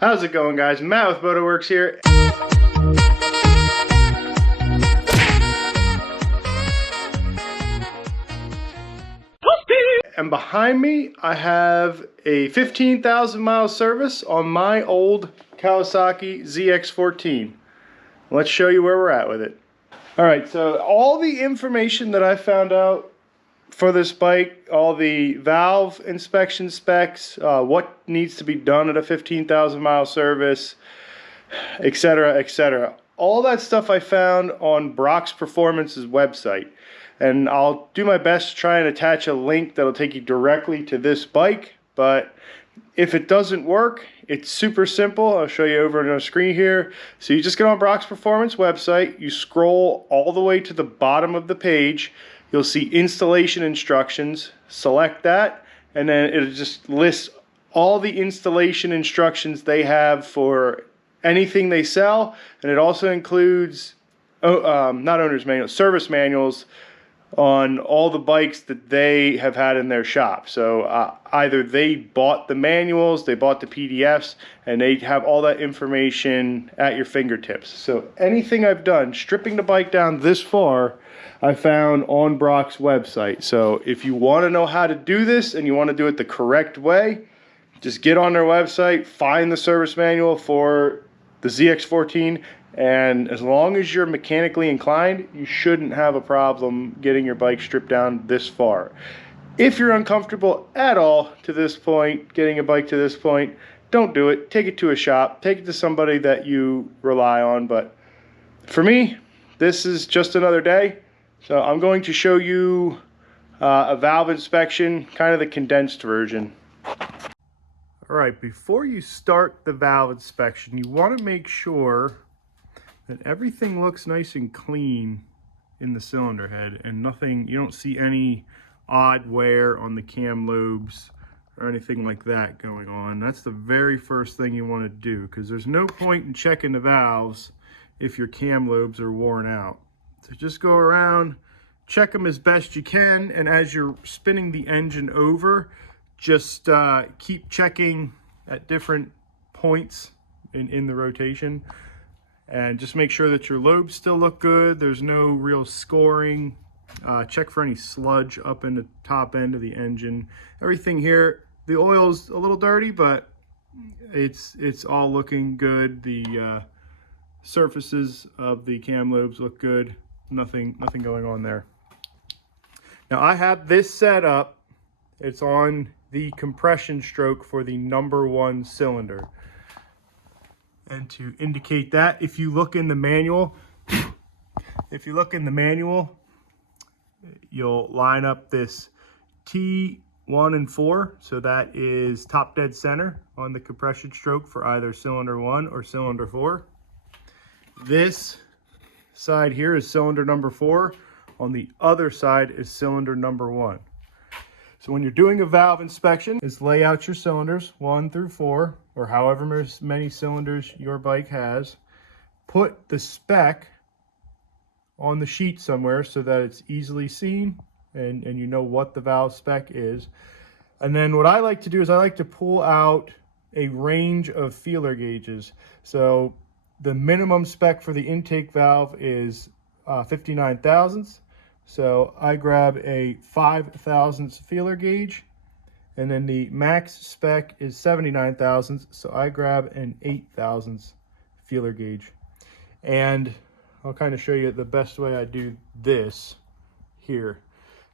How's it going, guys? Matt with MotoWorks here. And behind me, I have a 15,000 mile service on my old Kawasaki ZX14. Let's show you where we're at with it. All right, so all the information that I found out for this bike, all the valve inspection specs, what needs to be done at a 15,000 mile service, etc., etc. All that stuff I found on Brock's Performance's website. And I'll do my best to try and attach a link that'll take you directly to this bike. But if it doesn't work, it's super simple. I'll show you over on the screen here. So you just get on Brock's Performance website. You scroll all the way to the bottom of the page. You'll see installation instructions. Select that, and then it'll just list all the installation instructions they have for anything they sell. And it also includes not owner's manuals, service manuals on all the bikes that they have had in their shop. So either they bought the manuals, they bought the PDFs, and they have all that information at your fingertips. So anything I've done, stripping the bike down this far, I found on Brock's website. So if you want to know how to do this and you want to do it the correct way, just get on their website, find the service manual for the ZX14, and as long as you're mechanically inclined, you shouldn't have a problem getting your bike stripped down this far. If you're uncomfortable at all to this point, getting a bike to this point, don't do it. Take it to a shop. Take it to somebody that you rely on. But for me, this is just another day. So I'm going to show you a valve inspection, kind of the condensed version. All right, before you start the valve inspection, you want to make sure that everything looks nice and clean in the cylinder head and nothing, you don't see any odd wear on the cam lobes or anything like that going on. That's the very first thing you want to do, because there's no point in checking the valves if your cam lobes are worn out. So just go around, check them as best you can, and as you're spinning the engine over, just keep checking at different points in the rotation. And just make sure that your lobes still look good. There's no real scoring. Check for any sludge up in the top end of the engine. Everything here, the oil's a little dirty, but it's all looking good. The surfaces of the cam lobes look good. Nothing going on there. Now I have this set up. It's on the compression stroke for the #1 cylinder. And to indicate that, if you look in the manual, you'll line up this T1 and 4. So that is top dead center on the compression stroke for either cylinder 1 or cylinder 4. This side here is cylinder number 4. On the other side is cylinder number 1. So when you're doing a valve inspection, is lay out your cylinders 1 through 4, or however many cylinders your bike has. Put the spec on the sheet somewhere so that it's easily seen and you know what the valve spec is. And then what I like to do is I like to pull out a range of feeler gauges. So the minimum spec for the intake valve is 59 thousandths. So I grab a 5 thousandths feeler gauge, and then the max spec is 79 thousandths, so I grab an 8 thousandths feeler gauge. And I'll kind of show you the best way I do this here.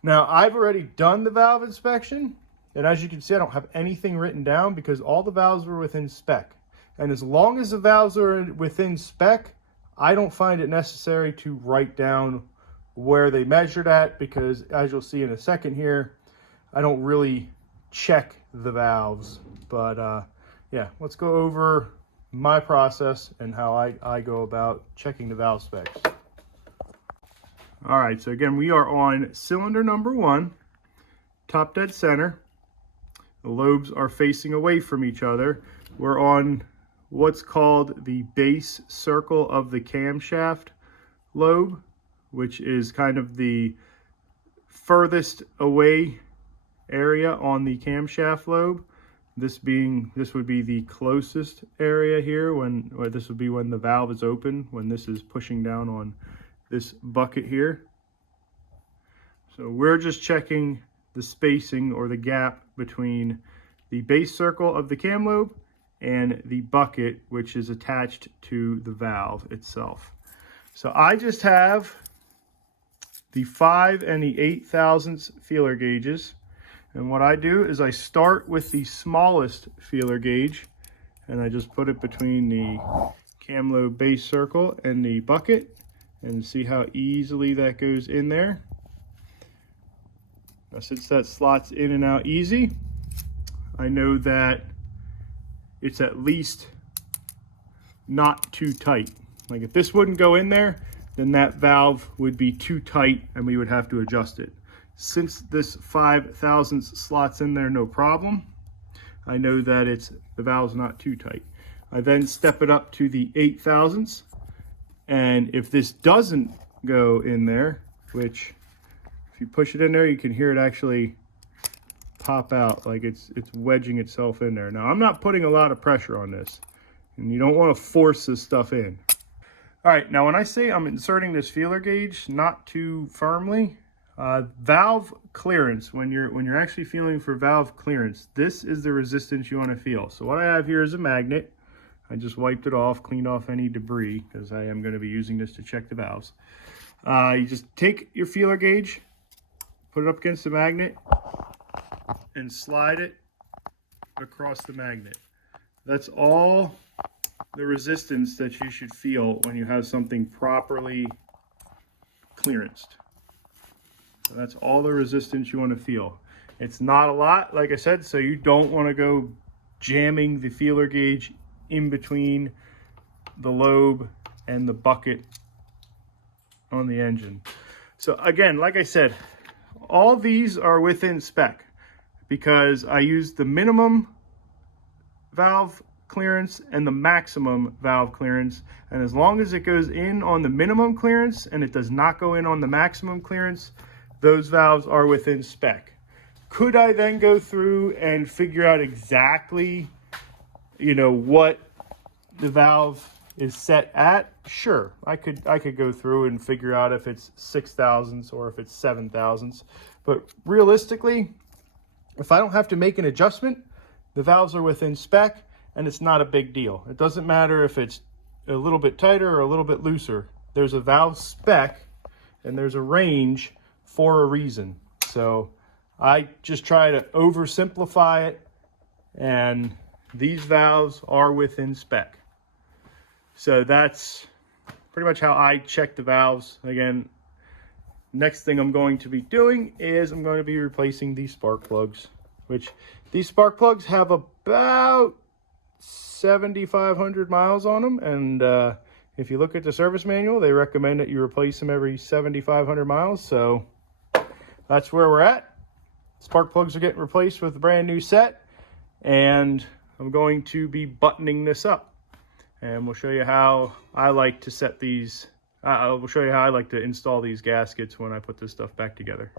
Now I've already done the valve inspection, and as you can see I don't have anything written down because all the valves were within spec. And as long as the valves are within spec, I don't find it necessary to write down where they measured at, because as you'll see in a second here, I don't really check the valves. But yeah, let's go over my process and how I go about checking the valve specs. All right, so again, we are on cylinder number 1, top dead center. The lobes are facing away from each other. We're on what's called the base circle of the camshaft lobe, which is kind of the furthest away area on the camshaft lobe. This would be the closest area here or this would be when the valve is open, when this is pushing down on this bucket here. So we're just checking the spacing or the gap between the base circle of the cam lobe and the bucket, which is attached to the valve itself. So I just have the 5 and the 8 thousandths feeler gauges. And what I do is I start with the smallest feeler gauge and I just put it between the cam lobe base circle and the bucket, and see how easily that goes in there. Now, since that slots in and out easy, I know that it's at least not too tight. Like if this wouldn't go in there, then that valve would be too tight and we would have to adjust it. Since this 5 thousandths slots in there no problem, I know that the valve's not too tight. I then step it up to the 8 thousandths, and if this doesn't go in there, which if you push it in there, you can hear it actually pop out, like it's wedging itself in there. Now I'm not putting a lot of pressure on this, and you don't want to force this stuff in. All right, now when I say I'm inserting this feeler gauge not too firmly, valve clearance, when you're actually feeling for valve clearance, this is the resistance you want to feel. So what I have here is a magnet. I just wiped it off, cleaned off any debris, because I am going to be using this to check the valves. You just take your feeler gauge, put it up against the magnet, and slide it across the magnet. That's all the resistance that you should feel when you have something properly clearanced. So that's all the resistance you want to feel. It's not a lot, like I said, so you don't want to go jamming the feeler gauge in between the lobe and the bucket on the engine. So again, like I said, all these are within spec because I used the minimum valve clearance and the maximum valve clearance, and as long as it goes in on the minimum clearance and it does not go in on the maximum clearance, those valves are within spec. Could I then go through and figure out exactly, what the valve is set at? Sure, I could go through and figure out if it's 6 thousandths or if it's 7 thousandths. But realistically, if I don't have to make an adjustment, the valves are within spec and it's not a big deal. It doesn't matter if it's a little bit tighter or a little bit looser. There's a valve spec and there's a range for a reason. So I just try to oversimplify it, and these valves are within spec. So that's pretty much how I check the valves. Again, next thing I'm going to be doing is I'm going to be replacing these spark plugs, which these spark plugs have about 7,500 miles on them. And if you look at the service manual, they recommend that you replace them every 7,500 miles. So that's where we're at. Spark plugs are getting replaced with a brand new set, and I'm going to be buttoning this up. And we'll show you how I like to set these. We'll show you how I like to install these gaskets when I put this stuff back together.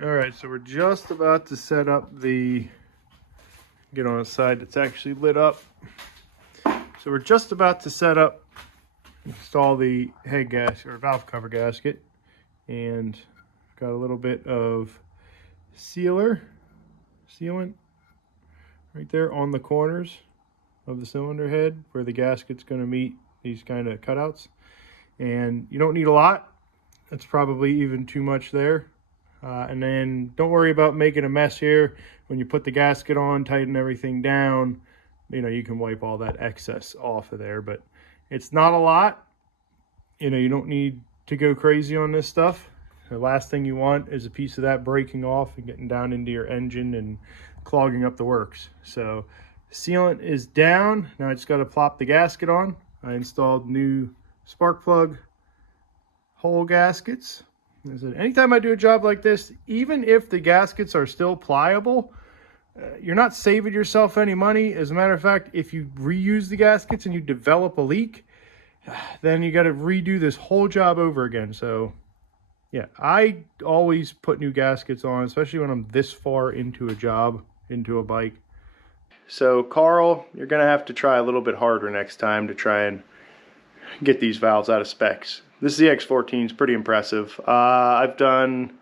All right, so we're just about to set up get on a side that's actually lit up. So we're just about to install the head gasket or valve cover gasket, and got a little bit of sealant right there on the corners of the cylinder head where the gasket's going to meet these kind of cutouts. And you don't need a lot. That's probably even too much there. And then don't worry about making a mess here. When you put the gasket on, tighten everything down, you can wipe all that excess off of there. But it's not a lot. You don't need to go crazy on this stuff. The last thing you want is a piece of that breaking off and getting down into your engine and clogging up the works. So sealant is down. Now I just got to plop the gasket on. I installed new spark plug hole gaskets. I said, anytime I do a job like this, even if the gaskets are still pliable, you're not saving yourself any money. As a matter of fact, if you reuse the gaskets and you develop a leak, then you got to redo this whole job over again. So yeah, I always put new gaskets on, especially when I'm this far into a job. into a bike. So Carl, you're gonna have to try a little bit harder next time to try and get these valves out of specs. This ZX14 is pretty impressive. I've done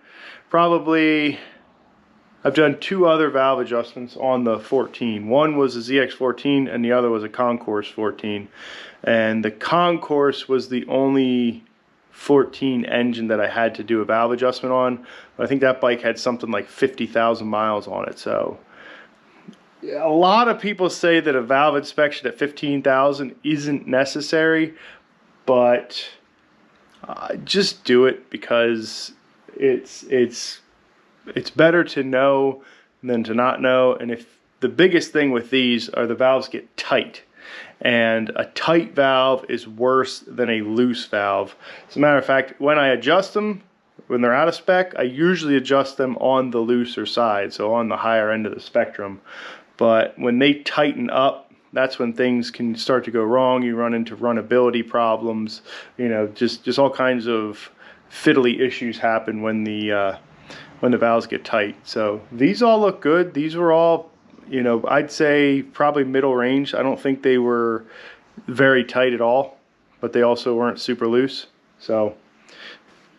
2 other valve adjustments on the 14. One was a ZX14 and the other was a Concourse 14. And the Concourse was the only 14 engine that I had to do a valve adjustment on. I think that bike had something like 50,000 miles on it. So a lot of people say that a valve inspection at 15,000 isn't necessary, but just do it, because it's better to know than to not know. And if the biggest thing with these are the valves get tight, and a tight valve is worse than a loose valve. As a matter of fact, when I adjust them, when they're out of spec, I usually adjust them on the looser side, so on the higher end of the spectrum. But when they tighten up, that's when things can start to go wrong. You run into runnability problems, you know, just all kinds of fiddly issues happen when the valves get tight. So these all look good. These were all, you know, I'd say probably middle range. I don't think they were very tight at all, but they also weren't super loose. So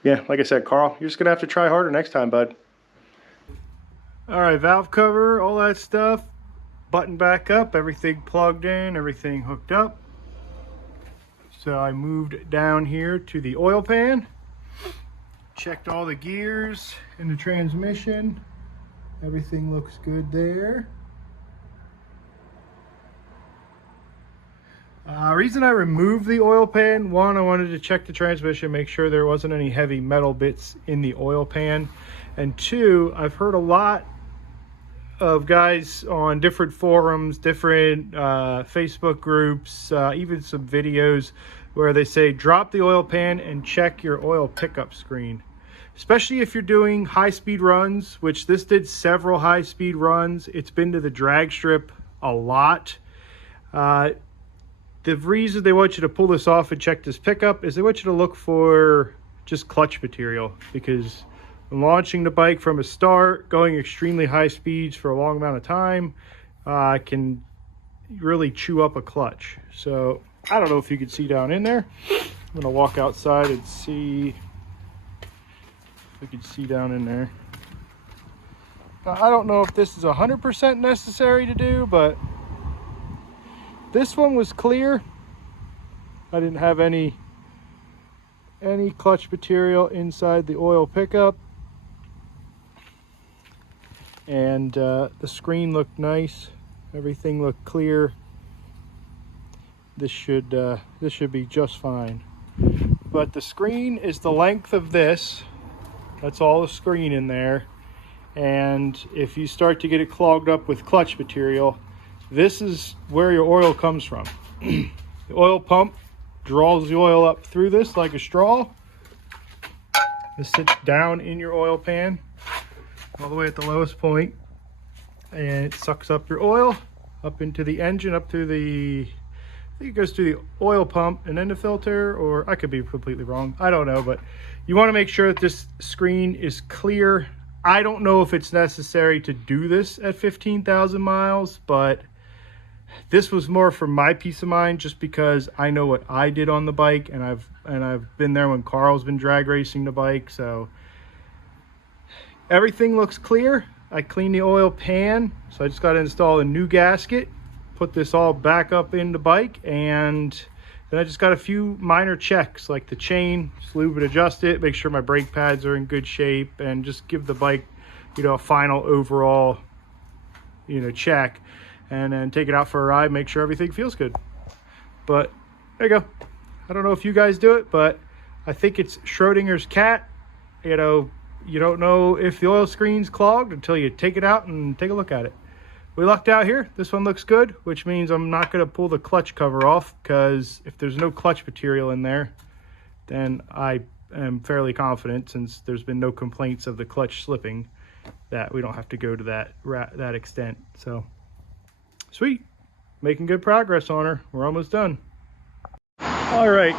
yeah, like I said, Carl, you're just gonna have to try harder next time, bud. All right, valve cover, all that stuff, button back up, everything plugged in, everything hooked up. So I moved down here to the oil pan, checked all the gears and the transmission. Everything looks good there. Reason I removed the oil pan, one, I wanted to check the transmission, make sure there wasn't any heavy metal bits in the oil pan. And two, I've heard a lot of guys on different forums, different Facebook groups, even some videos where they say drop the oil pan and check your oil pickup screen. Especially if you're doing high-speed runs, which this did several high-speed runs. It's been to the drag strip a lot. The reason they want you to pull this off and check this pickup is they want you to look for just clutch material, because when launching the bike from a start, going extremely high speeds for a long amount of time can really chew up a clutch. So I don't know if you can see down in there. I'm gonna walk outside and see if we can see down in there. Now, I don't know if this is 100% necessary to do, but this one was clear. I didn't have any clutch material inside the oil pickup. And the screen looked nice. Everything looked clear. This should be just fine. But the screen is the length of this. That's all the screen in there. And if you start to get it clogged up with clutch material, this is where your oil comes from. The oil pump draws the oil up through this like a straw. This sits down in your oil pan all the way at the lowest point, and it sucks up your oil up into the engine, up to the, I think it goes through the oil pump and then the filter, or I could be completely wrong, I don't know. But you want to make sure that this screen is clear. I don't know if it's necessary to do this at 15,000 miles, but this was more for my peace of mind, just because I know what I did on the bike, and I've been there when Carl's been drag racing the bike. So everything looks clear. I cleaned the oil pan, so I just got to install a new gasket, put this all back up in the bike, and then I just got a few minor checks, like the chain, just lube and adjust it, make sure my brake pads are in good shape, and just give the bike, you know, a final overall, you know, check. And then take it out for a ride, make sure everything feels good. But there you go. I don't know if you guys do it, but I think it's Schrodinger's cat. You know, you don't know if the oil screen's clogged until you take it out and take a look at it. We lucked out here. This one looks good, which means I'm not going to pull the clutch cover off, because if there's no clutch material in there, then I am fairly confident, since there's been no complaints of the clutch slipping, that we don't have to go to that extent. So sweet, making good progress on her. We're almost done. All right,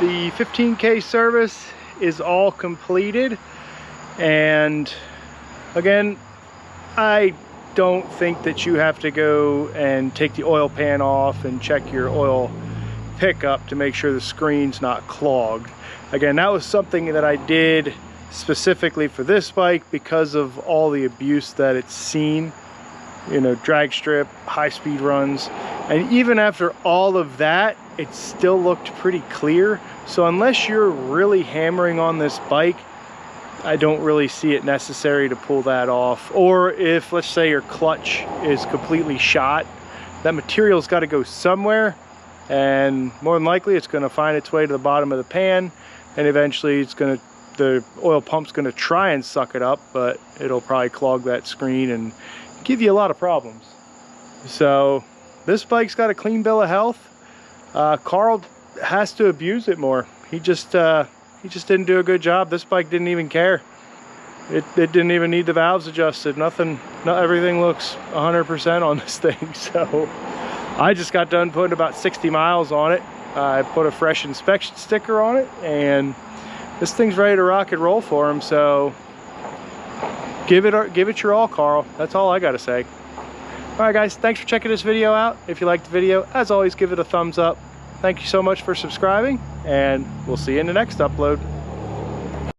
the 15K service is all completed, and again, I don't think that you have to go and take the oil pan off and check your oil pickup to make sure the screen's not clogged. Again, that was something that I did specifically for this bike because of all the abuse that it's seen, you know, drag strip, high speed runs, and even after all of that, it still looked pretty clear. So unless you're really hammering on this bike, I don't really see it necessary to pull that off. Or if, let's say, your clutch is completely shot, that material's got to go somewhere, and more than likely it's going to find its way to the bottom of the pan, and eventually the oil pump's going to try and suck it up, but it'll probably clog that screen and give you a lot of problems. So this bike's got a clean bill of health. Carl has to abuse it more. He just didn't do a good job. This bike didn't even care. It didn't even need the valves adjusted. Nothing. Everything looks 100% on this thing. So I just got done putting about 60 miles on it. I put a fresh inspection sticker on it, and this thing's ready to rock and roll for him. So give it your all, Carl. That's all I gotta say. All right, guys, thanks for checking this video out. If you liked the video, as always, give it a thumbs up. Thank you so much for subscribing, and we'll see you in the next upload.